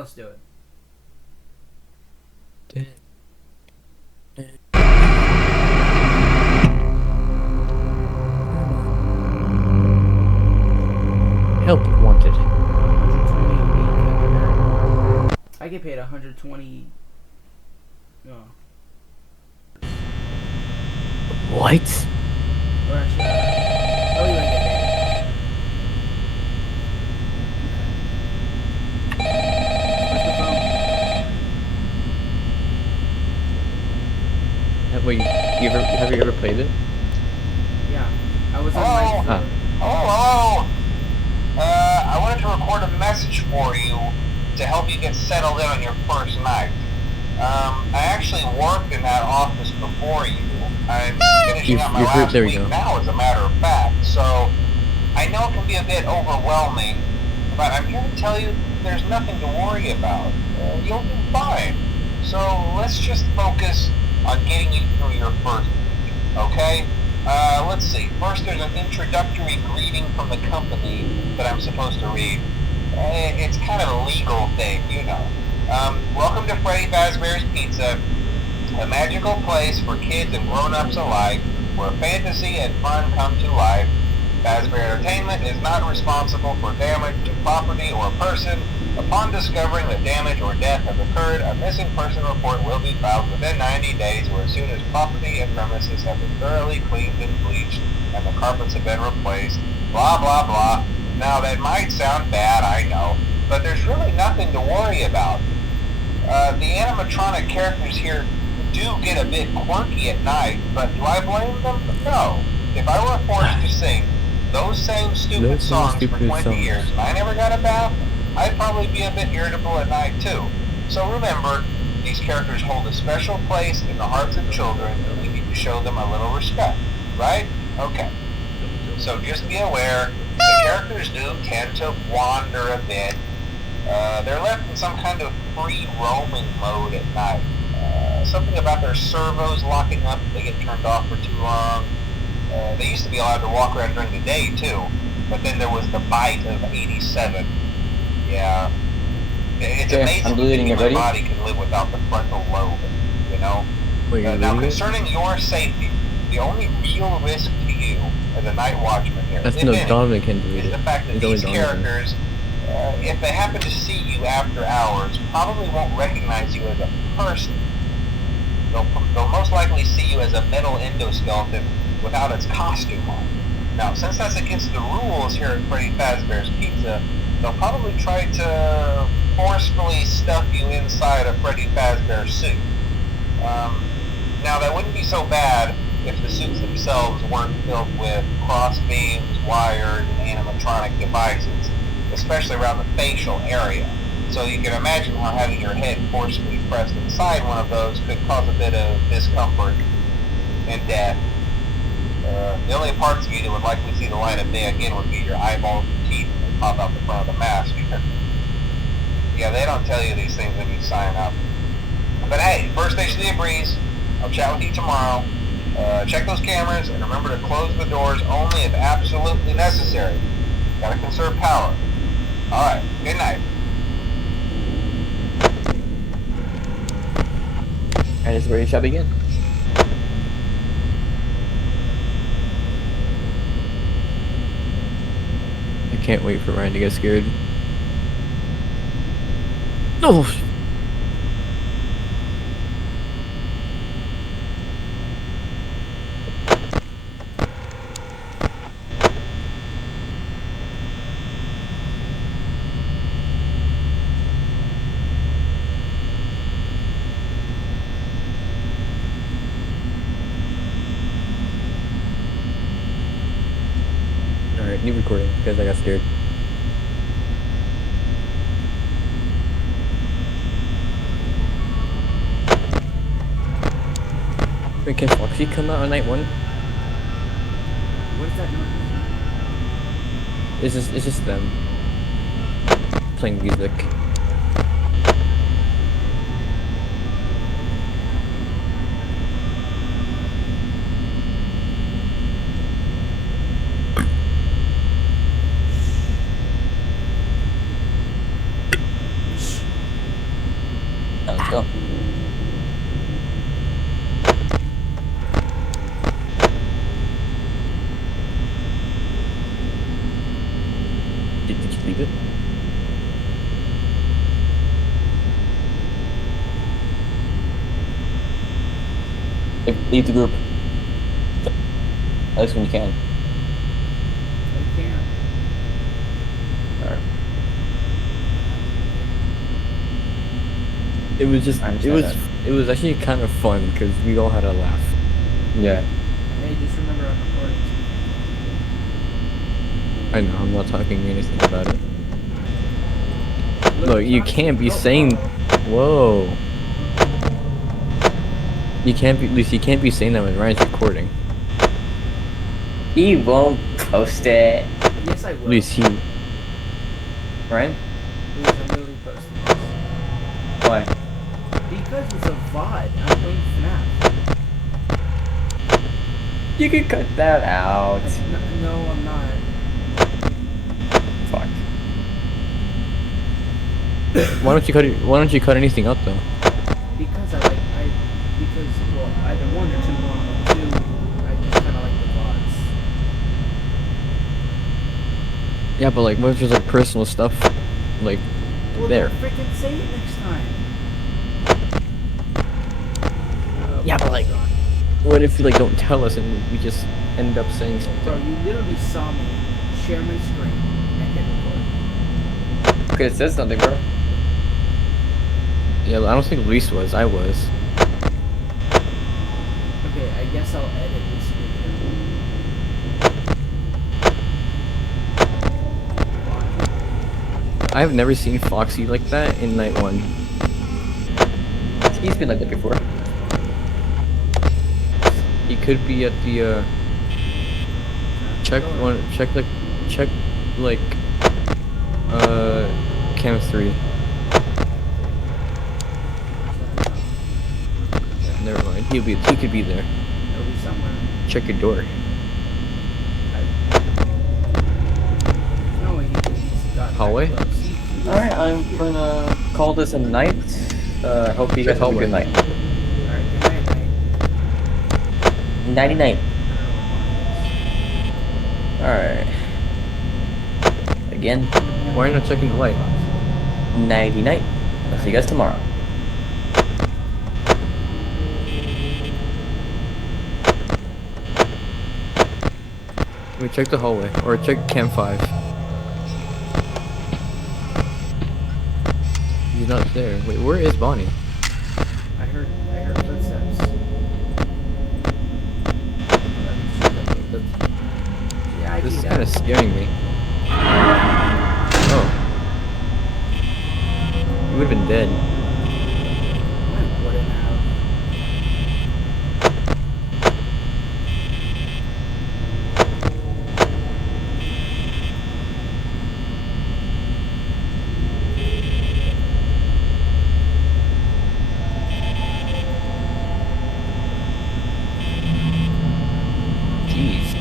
Let's do it. Help wanted. I get paid 120. No. What? Or actually, oh, you ain't get paid. Where's the phone? Wait, have you ever played it? Yeah, I was on Hello? live for. Hello? I wanted to record a message for you to help you get settled in on your first night. I actually worked in that office before you. I'm finishing up my last there we week go. now, as a matter of fact, so I know it can be a bit overwhelming, but I'm here to tell you there's nothing to worry about. You'll do fine. So let's just focus on getting you through your first week, okay? Let's see. First, there's an introductory greeting from the company that I'm supposed to read. It's kind of a legal thing, you know. Welcome to Freddy Fazbear's Pizza, a magical place for kids and grown-ups alike, where fantasy and fun come to life. Fazbear Entertainment is not responsible for damage to property or person. Upon discovering that damage or death has occurred, a missing person report will be filed within 90 days or as soon as property and premises have been thoroughly cleaned and bleached and the carpets have been replaced. Blah, blah, blah. Now, that might sound bad, I know, but there's really nothing to worry about. The animatronic characters here do get a bit quirky at night, but do I blame them? No. If I were forced to sing those same stupid songs for 20 years and I never got a bath, I'd probably be a bit irritable at night too. So remember, these characters hold a special place in the hearts of children and we need to show them a little respect, right? Okay. So just be aware, the characters do tend to wander a bit. They're left in some kind of free roaming mode at night. Something about their servos locking up if they get turned off for too long. They used to be allowed to walk around during the day too, but then there was the bite of 87. Yeah. It's amazing the human body can live without the frontal lobe, you know? Now, concerning your safety, the only real risk to you as a night watchman here, That's if no any, Donovan can do is it. the fact that these characters, if they happen to see you after hours, probably won't recognize you as a person. They'll most likely see you as a metal endoskeleton without its costume on. Now, since that's against the rules here at Freddy Fazbear's Pizza, they'll probably try to forcefully stuff you inside a Freddy Fazbear suit. Now, that wouldn't be so bad if the suits themselves weren't filled with cross beams, wires, and animatronic devices, especially around the facial area. So you can imagine how having your head forcefully pressed inside one of those could cause a bit of discomfort and death. The only parts of you that would likely see the light of day again would be your eyeballs and teeth that pop out the front of the mask. Yeah, they don't tell you these things when you sign up. But hey, first station of the breeze. I'll chat with you tomorrow. Check those cameras and remember to close the doors only if absolutely necessary. Gotta conserve power. Alright, good night. And it's where you shall begin. I can't wait for Ryan to get scared. No! Alright, new recording because I got scared. Wait, can Foxy come out on night one? What is that noise? It's just them playing music. Go. Did you leave it? Leave the group. At least when you can. I can't. Alright. It was just, I understand that. it was actually kind of fun because we all had a laugh. Yeah. Hey, just remember I'm recording. I know, I'm not talking anything about it. Look, you can't be saying, whoa. You can't be, Lucy, you can't be saying that when Ryan's recording. He won't post it. Yes, I will. Lucy, Ryan? Please, I'm literally posting this. Why? Because it's a VOD. I'm playing FNAF. You can cut that out. No, I'm not. Fuck. why don't you cut anything out though? Because because, well, either one, they're too long, or two, I just kind of like the VODs. Yeah, but like, what if there's like personal stuff, like, Well, there? then freaking say it next time. Yeah, but like, what if you like don't tell us and we just end up saying Bro, something? you literally saw me share my screen and hit record. Okay, it says something, bro. Yeah, I don't think Luis was. I was. Okay, I guess I'll edit this video. I've never seen Foxy like that in night one. He's been like that before. He could be at the check like cam 3. Never mind. He could be there. It'll be somewhere. Check your door. No, he's got Hallway? Alright, I'm gonna call this a night. Hope you guys have a good night. Alright, good night, mate. Nighty night. Alright. Again, Why are you not checking the light? nighty night. I'll see you guys tomorrow. We check the hallway or check cam 5. He's not there. Wait, where is Bonnie? I heard footsteps. Yeah, I This is do kind of that. scaring me. Oh. You would have been dead. I wouldn't have. Jeez.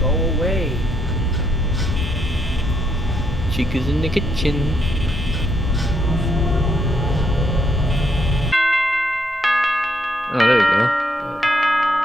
Go away. Chica's in the kitchen. Oh, there you go.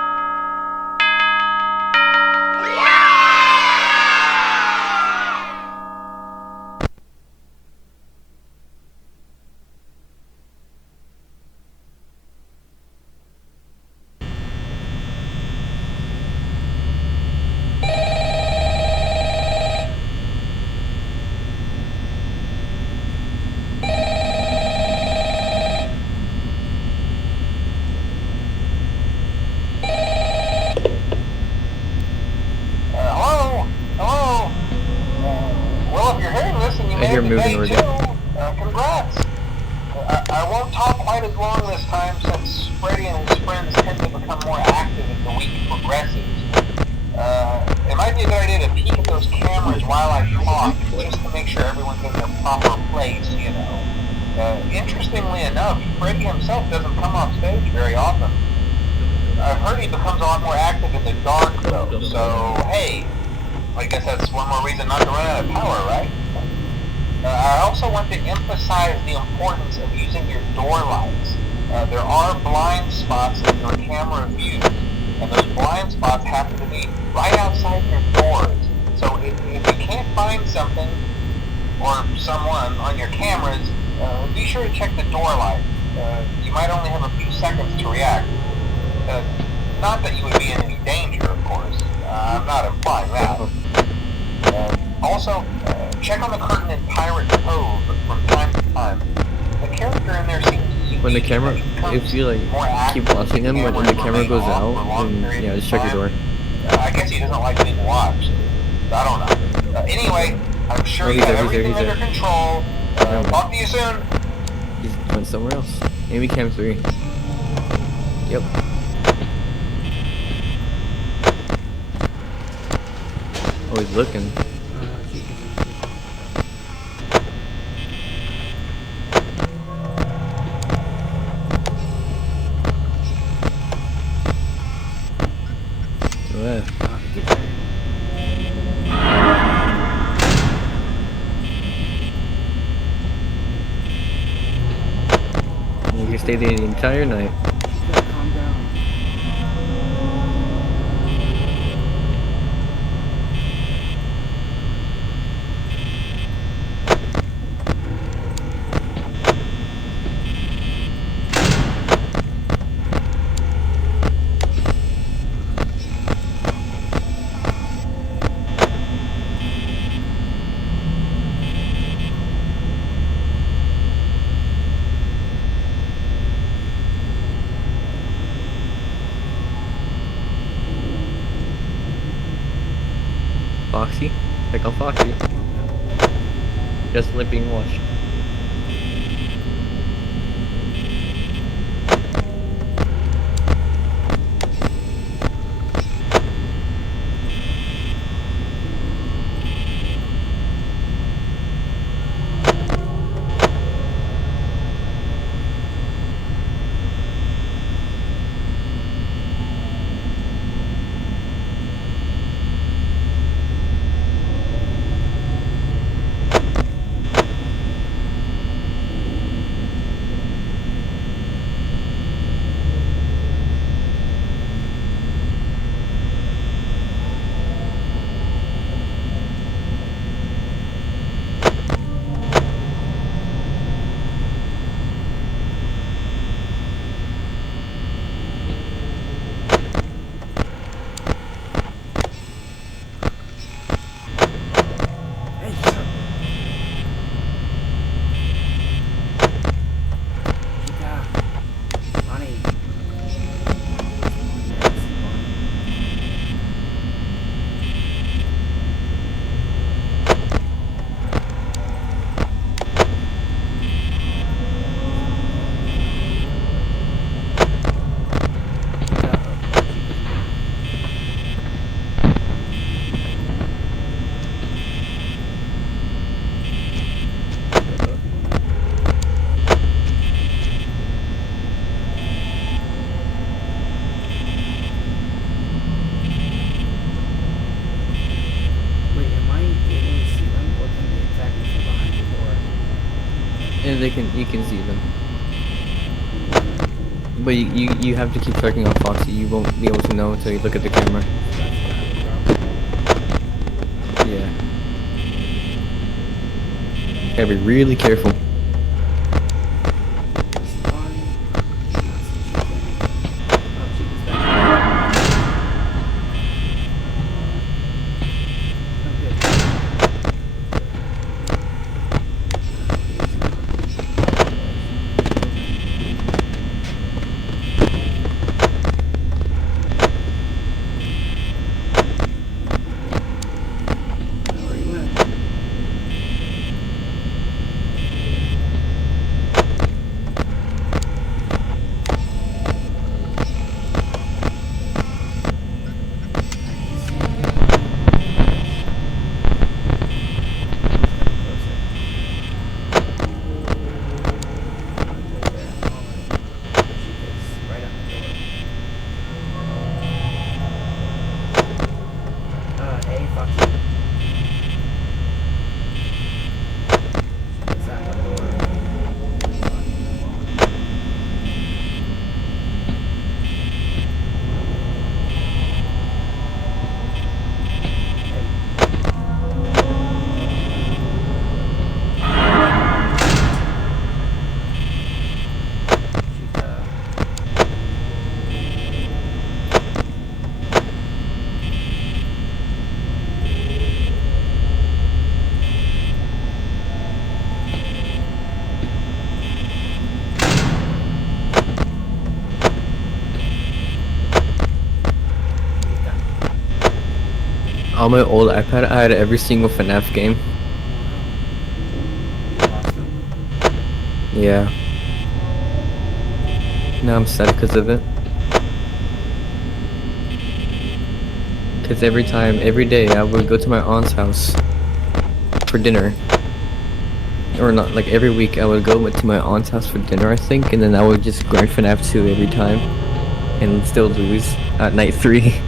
Hello? Hello? Well, if you're hearing this and you I made hear it to moving day already. 2, congrats. I won't talk quite as long this time since Freddy and his friends tend to become more active as the week progresses. It might be a good idea peek at those cameras while I talk, just to make sure everyone's in their proper place, you know. Interestingly enough, Freddy himself doesn't come off stage very often. I've heard he becomes a lot more active in the dark, though, so hey, I guess that's one more reason not to run out of power, right? I also want to emphasize the importance of using your door lights. There are blind spots in your camera view, and those blind spots happen to be right outside your doors. So if you can't find something or someone on your cameras, be sure to check the door light. You might only have a few seconds to react. Not that you would be in any danger, of course. I'm not implying that. Also, check on the curtain in Pirate Cove from time to time. The character in there seems unique. When the camera, if you like keep watching him, when the camera goes out, then yeah, just check your door. I guess he doesn't like being watched. I don't know. Anyway, I'm sure you have everything under control. Talk to you soon. He went somewhere else. Maybe cam 3. Yep. Oh, he's looking. What? You can stay there the entire night. Calm down. Foxy? Check out Foxy. Just like being watched. And you can see them. But you have to keep checking on Foxy. You won't be able to know until you look at the camera. Yeah. Gotta be really careful. fuck you. Is that the door? On my old iPad, I had every single FNAF game. Yeah. Now I'm sad because of it. Because every day, I would go to my aunt's house for dinner. Or not, like every week I would go to my aunt's house for dinner, I think, and then I would just grind FNAF 2 every time. And still lose at night 3.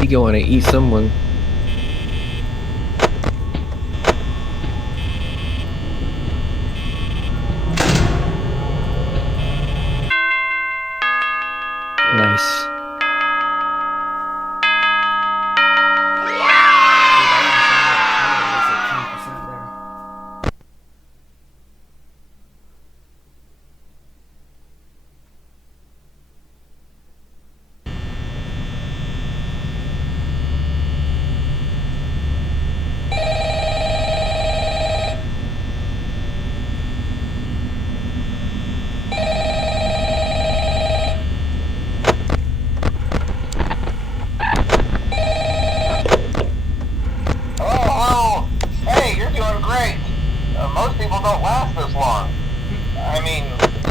You go want to eat someone. Nice. Most people don't last this long. I mean,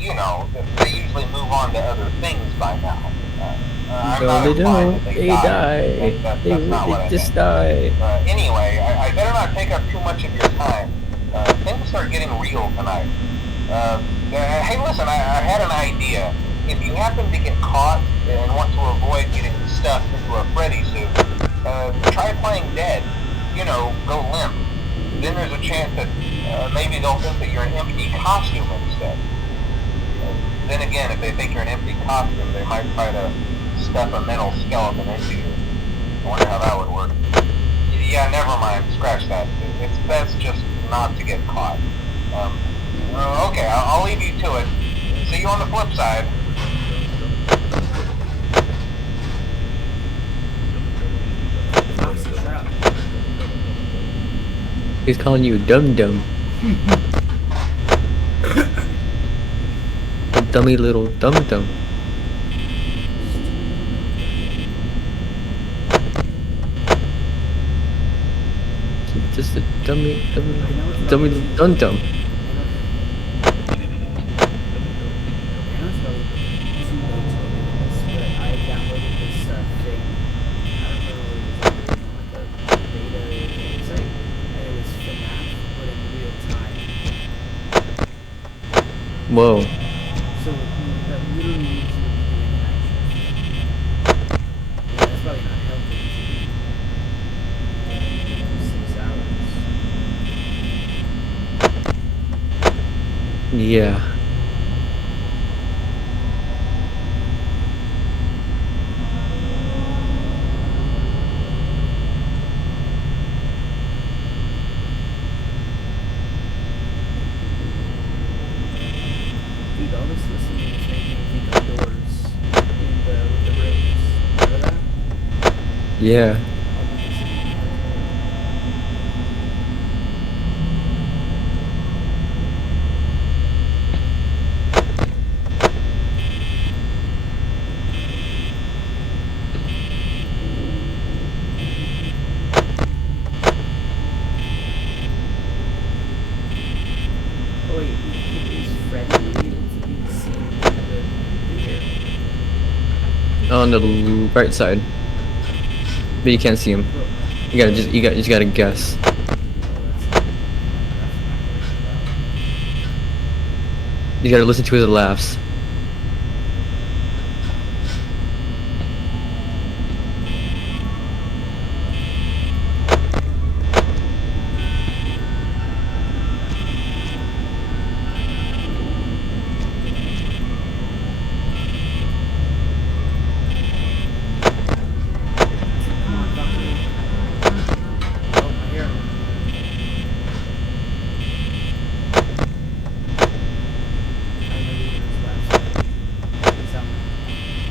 you know, they usually move on to other things by now. No, they don't. They die. They just die. Anyway, I better not take up too much of your time. Things start getting real tonight. Hey, listen, I had an idea. If you happen to get caught and want to avoid getting stuffed into a Freddy suit, try playing dead. You know, go limp. Then there's a chance that maybe they'll think that you're an empty costume instead. Then again, if they think you're an empty costume, they might try to stuff a mental skeleton into you. I wonder how that would work. Yeah, never mind. Scratch that. It's best just not to get caught. Okay, I'll leave you to it. See you on the flip side. He's calling you dum-dum. Dummy little dum-dum. just a dummy, I know it's dummy, about dum dum. I know it's probably too late to look into this, but I downloaded this thing. I don't remember what it was on, like a beta game site, and it was fnaf, but in real time. Whoa. So that literally means you would be doing a night shift. Yeah, that's probably not healthy to be 6 hours. Yeah. Dude, all this listening is making me think of doors with the rings. Remember that? Yeah. I'll be listening. Oh wait, is Freddy able to be seen through the air? On the right side. But you can't see him. Bro, You gotta guess. oh, that's not working You gotta listen to his laughs. Come on, talk to me. Oh, I hear him. I remember when his last sound. What the hell was that? An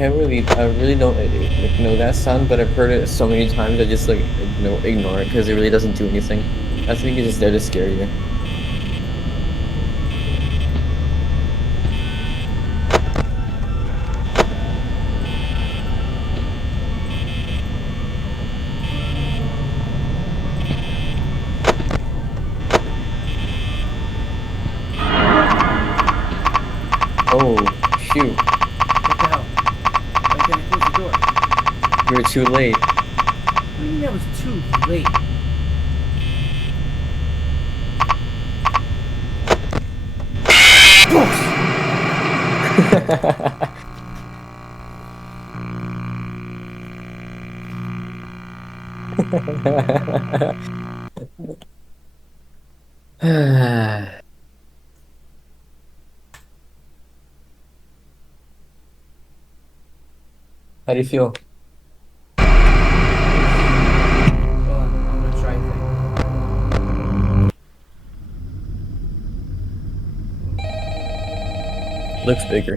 airplane? I really don't like, know that sound, but I've heard it so many times I just like ignore it because it really doesn't do anything. I think it's just there to scare you. Oh, shoot. What the hell? Why can't I close the door? You were too late. What do you mean that was too late? How do you feel? Hold on, I'm gonna try a thing. Looks bigger.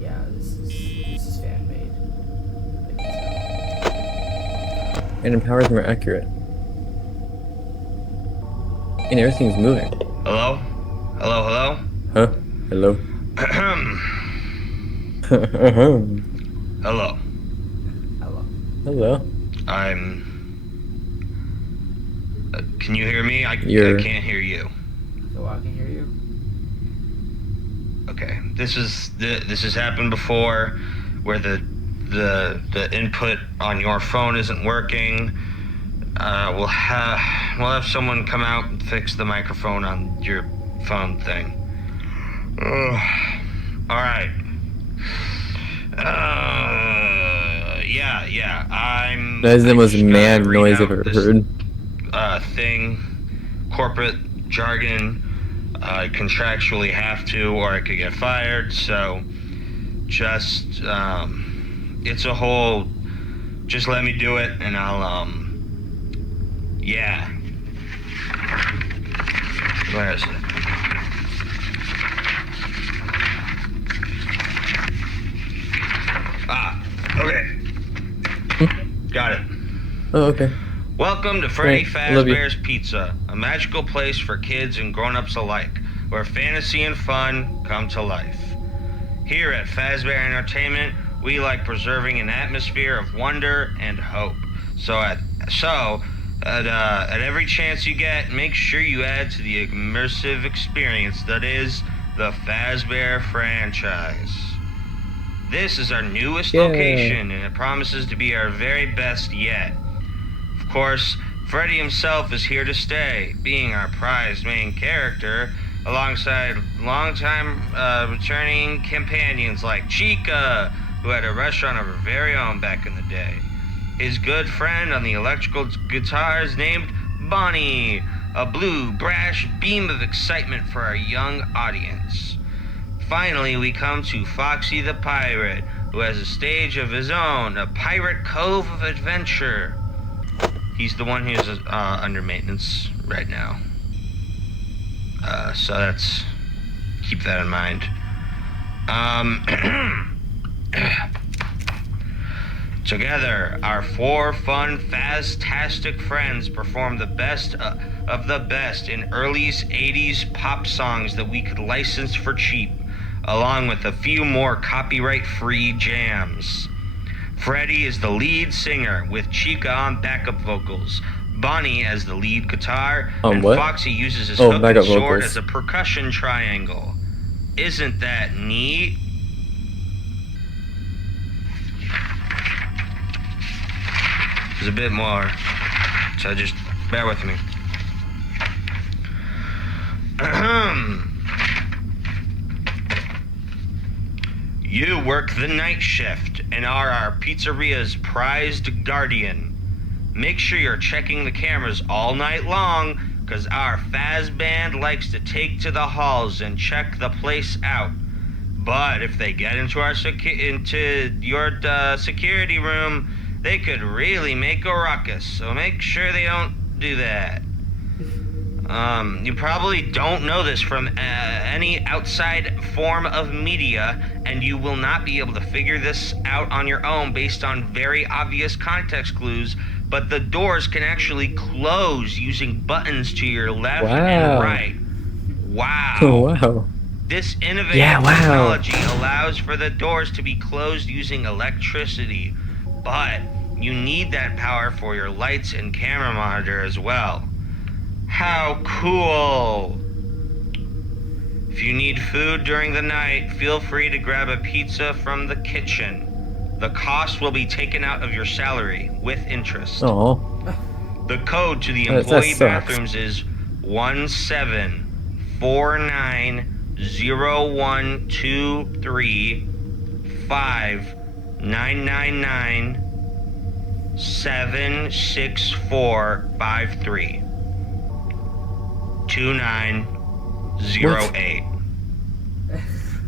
Yeah, this is fan made. I can tell. And the power is more accurate. And everything's moving. Hello? Hello, hello? Huh? Hello? Hello. Hello. Hello? Can you hear me? I can't hear you. So I can hear you. Okay. This has happened before, where the input on your phone isn't working. We'll have someone come out and fix the microphone on your phone thing. All right. Yeah. That's the most just gotta mad read noise out I've ever this, heard. Thing, corporate jargon. I contractually have to, or I could get fired. So, just it's a whole. Just let me do it, and I'll yeah. Where is it? Okay. Got it. Oh, okay. Welcome to Freddy Right, love you. Fazbear's Pizza, a magical place for kids and grown-ups alike, where fantasy and fun come to life. Here at Fazbear Entertainment, we like preserving an atmosphere of wonder and hope. So at every chance you get, make sure you add to the immersive experience that is the Fazbear franchise. This is our newest Yeah. location, and it promises to be our very best yet. Of course, Freddy himself is here to stay, being our prized main character, alongside longtime returning companions like Chica, who had a restaurant of her very own back in the day. His good friend on the electrical guitar is named Bonnie, a blue, brash beam of excitement for our young audience. Finally, we come to Foxy the Pirate, who has a stage of his own, a pirate cove of adventure. He's the one who's under maintenance right now. So that's... keep that in mind. Together, our four fun, faztastic friends perform the best of the best in early 80s pop songs that we could license for cheap, along with a few more copyright-free jams. Freddy is the lead singer, with Chica on backup vocals, Bonnie as the lead guitar, and what? Foxy uses his hook and backup sword vocals. as a percussion triangle. Isn't that neat? There's a bit more, so just bear with me. You work the night shift and are our pizzeria's prized guardian. Make sure you're checking the cameras all night long, because our Faz band likes to take to the halls and check the place out. But if they get into your security room, they could really make a ruckus, so make sure they don't do that. You probably don't know this from any outside form of media, and you will not be able to figure this out on your own based on very obvious context clues, but the doors can actually close using buttons to your left and right. Wow. Oh, wow. This innovative technology allows for the doors to be closed using electricity, but you need that power for your lights and camera monitor as well. How cool! If you need food during the night, feel free to grab a pizza from the kitchen. The cost will be taken out of your salary with interest. Oh. The code to the employee bathrooms is 174901235999 2908.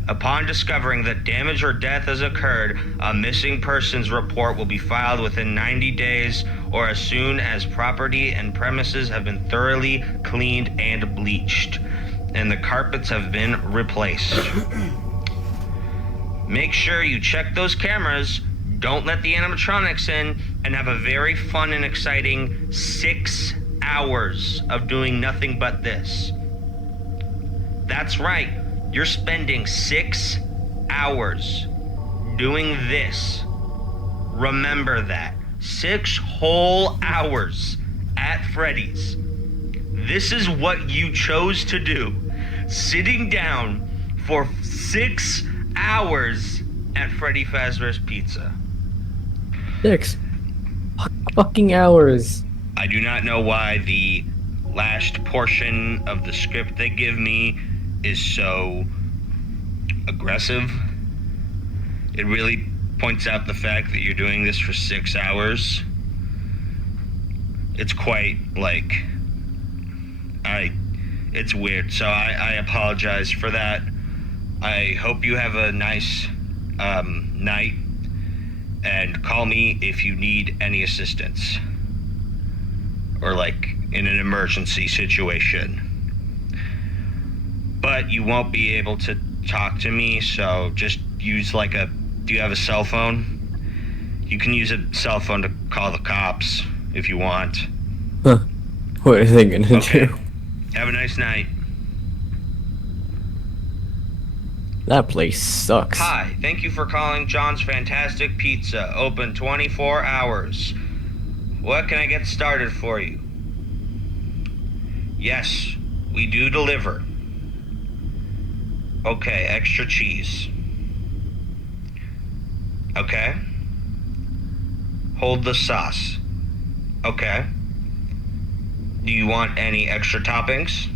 Upon discovering that damage or death has occurred, a missing persons report will be filed within 90 days or as soon as property and premises have been thoroughly cleaned and bleached, and the carpets have been replaced. Make sure you check those cameras, don't let the animatronics in, and have a very fun and exciting 6 hours of doing nothing but this. That's right. You're spending 6 hours doing this. Remember that. 6 whole hours at Freddy's. This is what you chose to do. Sitting down for 6 hours at Freddy Fazbear's Pizza. 6 fucking hours. I do not know why the last portion of the script they give me is so aggressive. It really points out the fact that you're doing this for 6 hours. It's quite like it's weird. So I apologize for that. I hope you have a nice night, and call me if you need any assistance or like in an emergency situation. But you won't be able to talk to me, so just use like do you have a cell phone? You can use a cell phone to call the cops if you want. Huh. What are they gonna Okay. do? Have a nice night. That place sucks. Hi, thank you for calling John's Fantastic Pizza, open 24 hours. What can I get started for you? Yes, we do deliver. Okay, extra cheese. Okay. Hold the sauce. Okay. Do you want any extra toppings?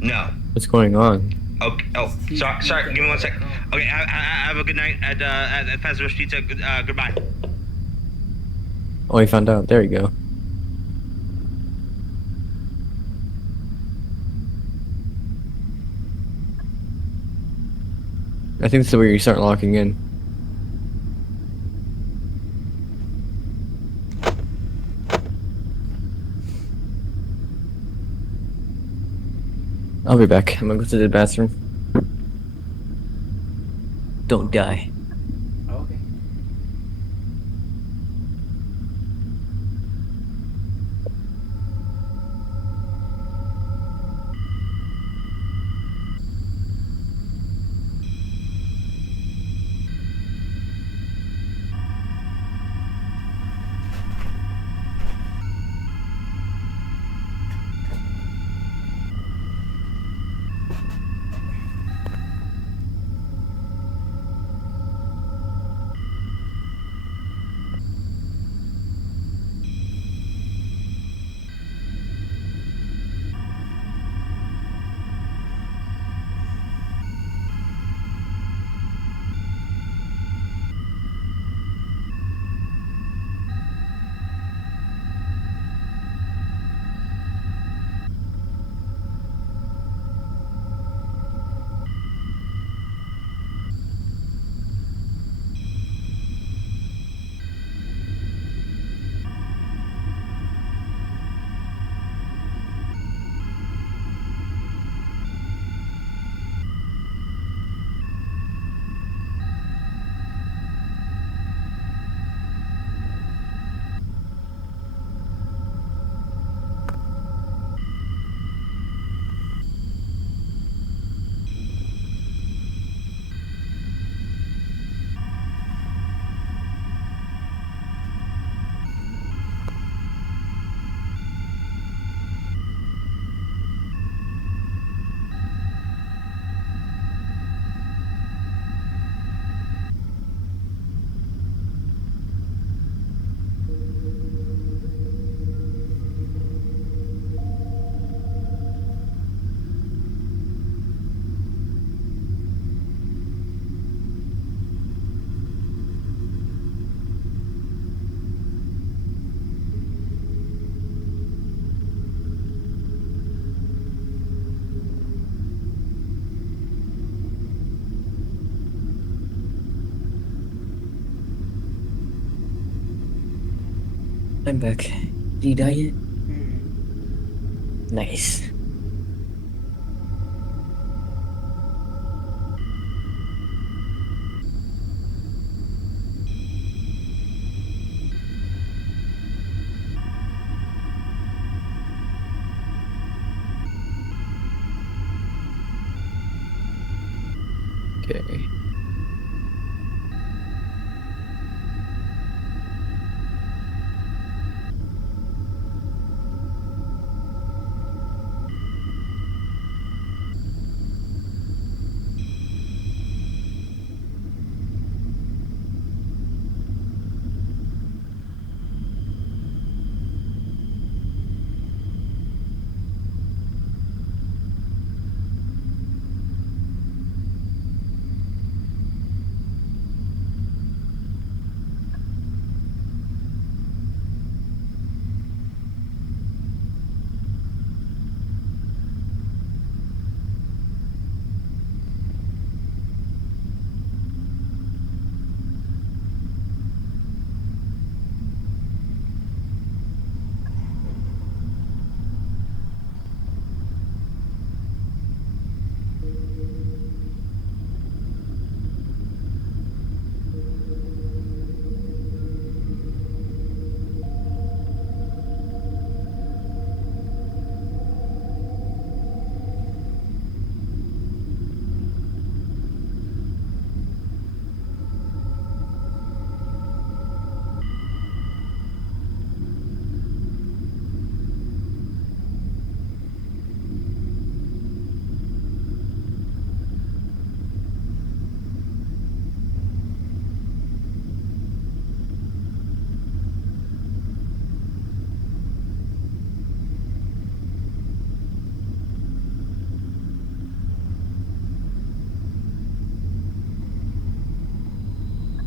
No. What's going on? Okay. Oh, sorry. Give me 1 sec. Okay. Have a good night at Fazbear's Pizza. Goodbye. Oh, he found out. There you go. I think this is where you start locking in. I'll be back. I'm gonna go to the bathroom. Don't die. Okay. I'm back. Did you die yet? Hmm. Nice. Okay.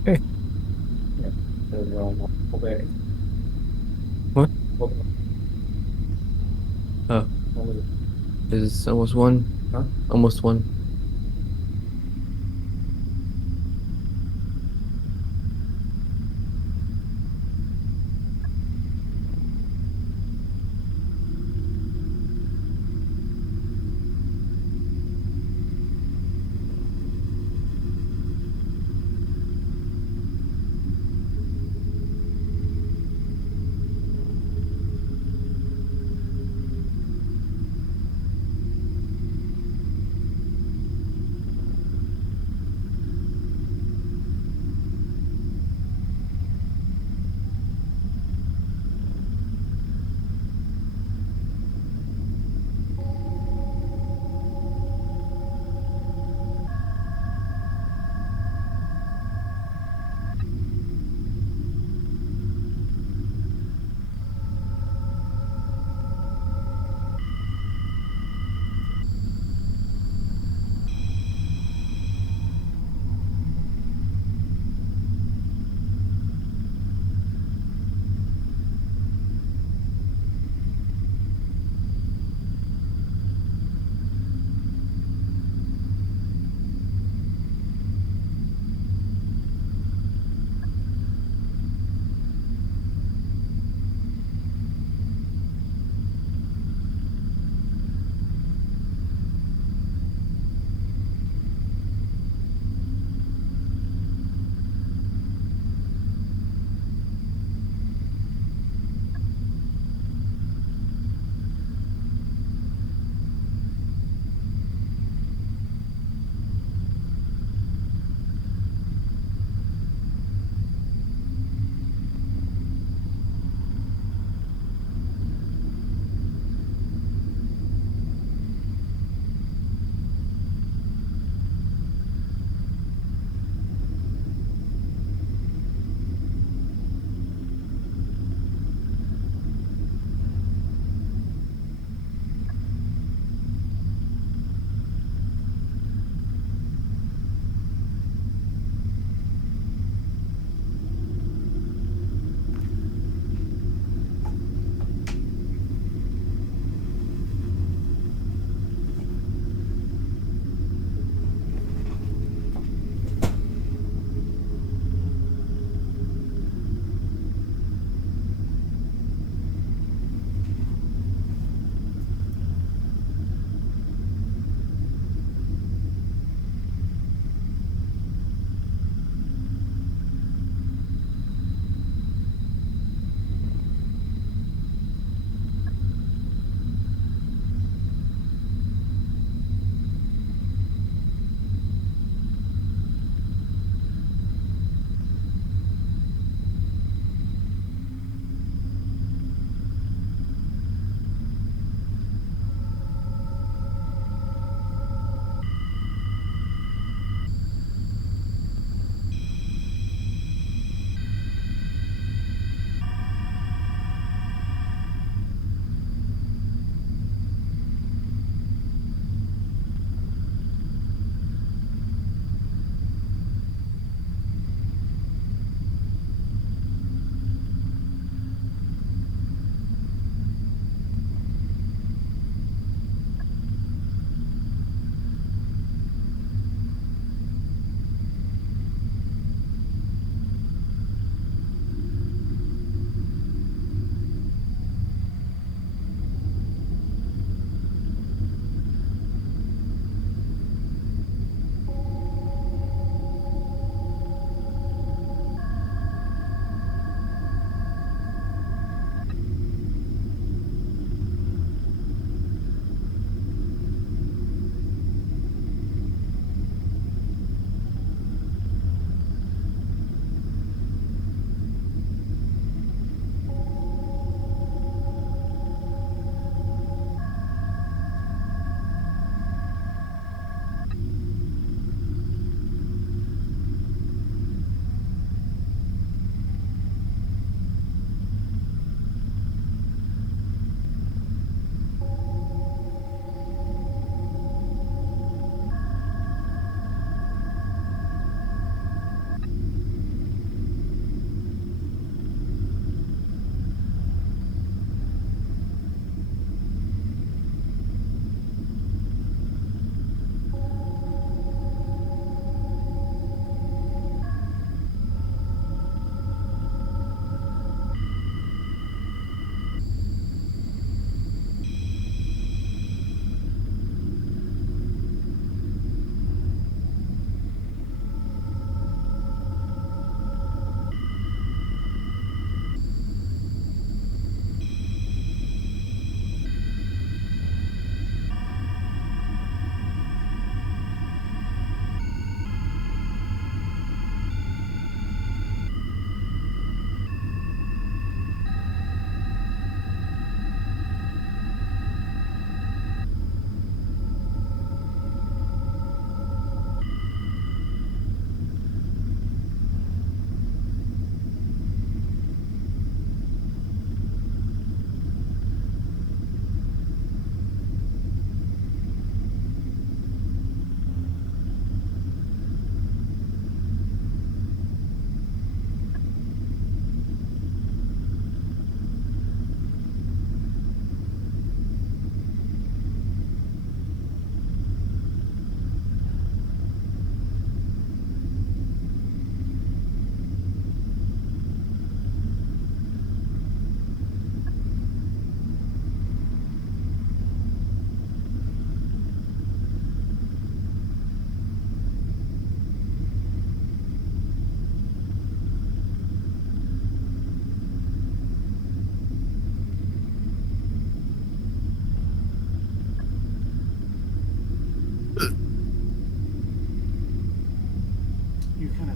Okay. Yeah. Okay. What? Okay. Oh, is almost one. Huh? Almost one.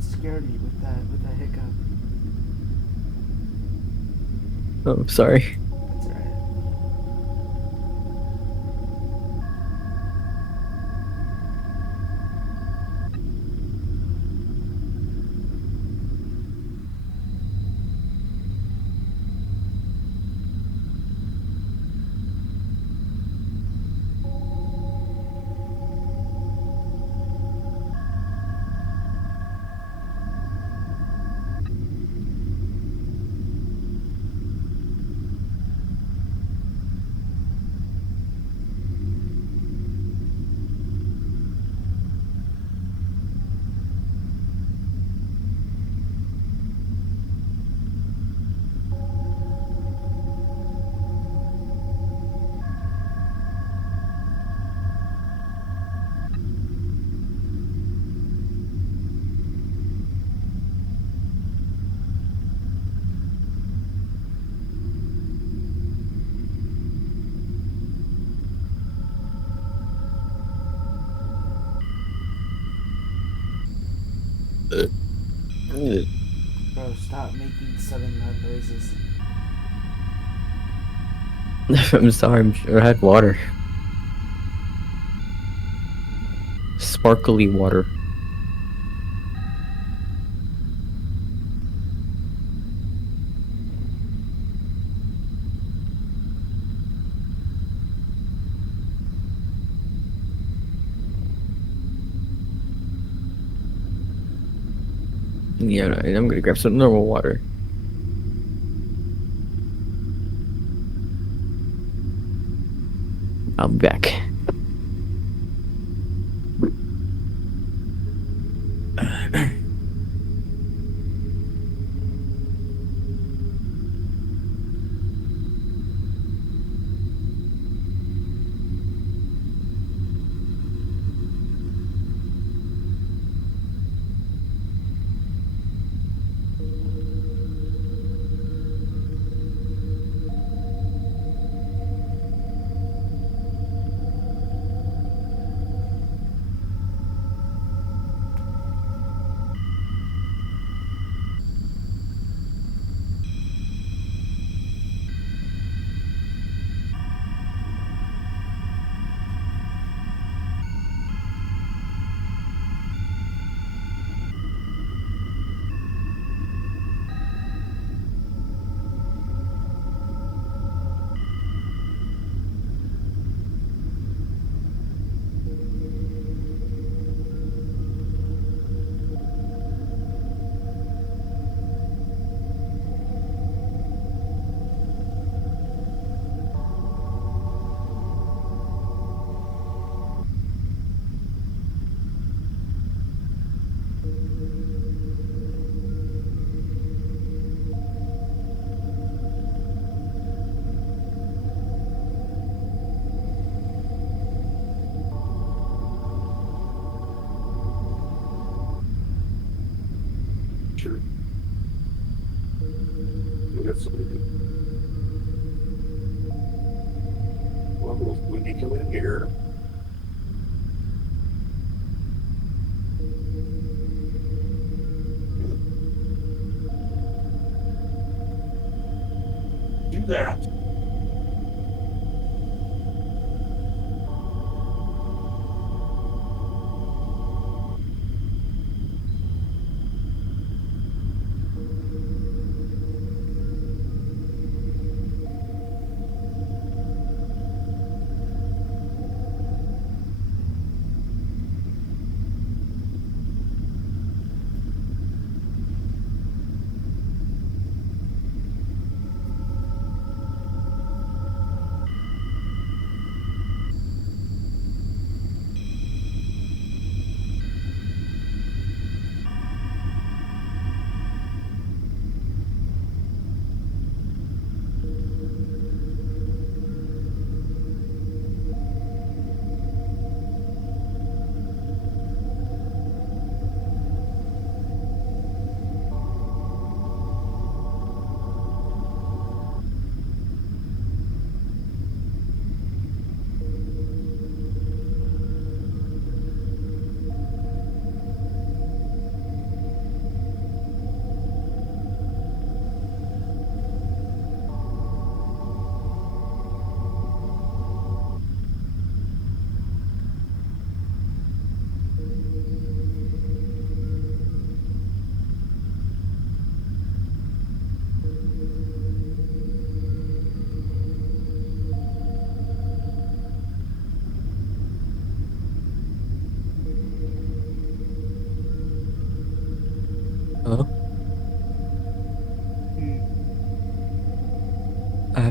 scared me with that hiccup. Oh, I'm sorry. It's alright. Bro, stop making sudden loud noises. I'm sorry. I had water. Sparkly water. Yeah, I'm gonna grab some normal water. I'll be back. Sure. We got something. Well, when you come in here, do that.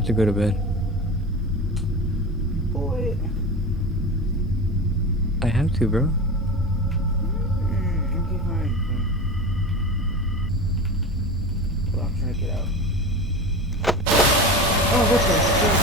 to go to bed. Boy. I have to, bro. Okay, fine. Well, I'm trying to get out. Oh, what's this?